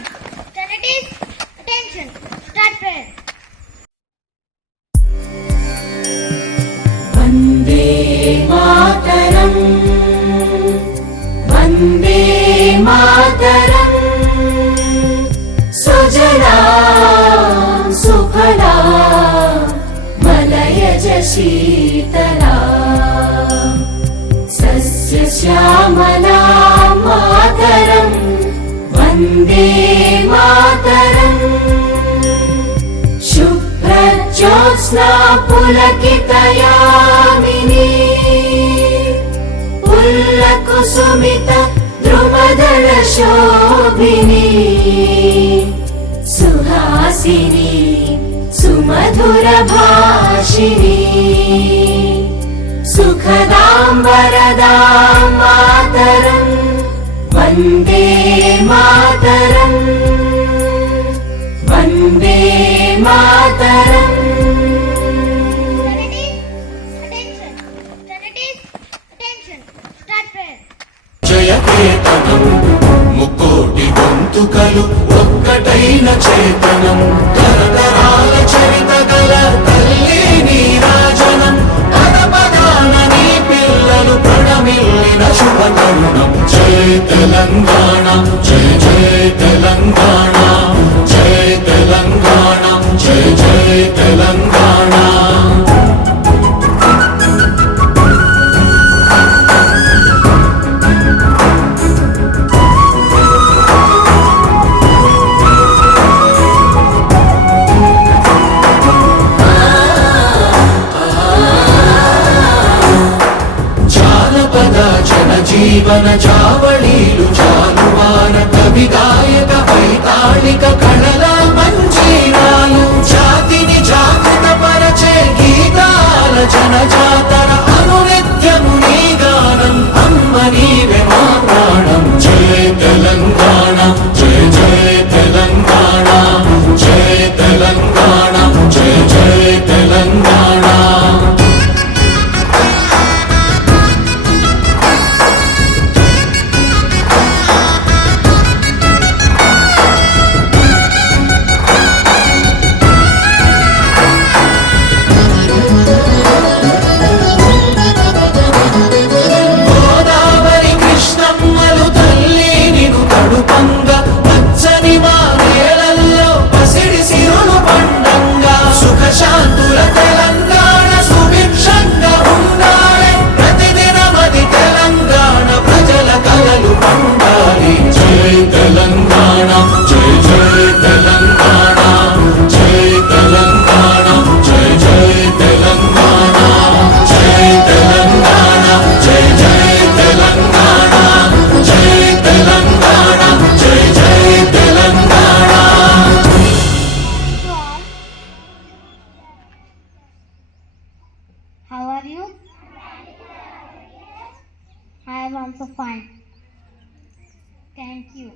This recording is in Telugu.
Attention. Attentive. Attention. Start prayer. Vande Mataram. Vande Mataram. Sujalam Sukhalam Malayaj Sheetalam Sasya Shyamalam Mataram. Vande Mataram. Shubhrajyotsna Pulakitayamini Pullakusumita Drumadala Shobhini Suhasini Sumadhura Bhashini Sukhadam Varadam Mataram. Vande Mataram. Vande Mataram. Attention. Attentive. Attention. Start prayer. జయకేతనం ముకోటి గొంతుకలు ఒక్కటైన చేతనం తరతరాల చరిత గల తల్లి నీరాజనం పద పదాన నీ పిల్లలు ప్రణమిల్లిన శుభ తరుణం. జయ తెలంగాణ జయ జయ తెలంగాణ జయ తెలంగాణ జయ జయ తెలంగాణ. జీవన జావళీలు జాలువార కవి గాయక వైతాళిక కళల మంజీరాలు జాతిని జాగృత పరచే గీతాల జనజాతర అనునిత్యము నీ గానం అమ్మ నీవే మా ప్రాణం. జయ తెలంగాణ జయ జయ తెలంగాణ జయ తెలంగాణ జయ జయ Telangana. How are you? I am also fine. Thank you.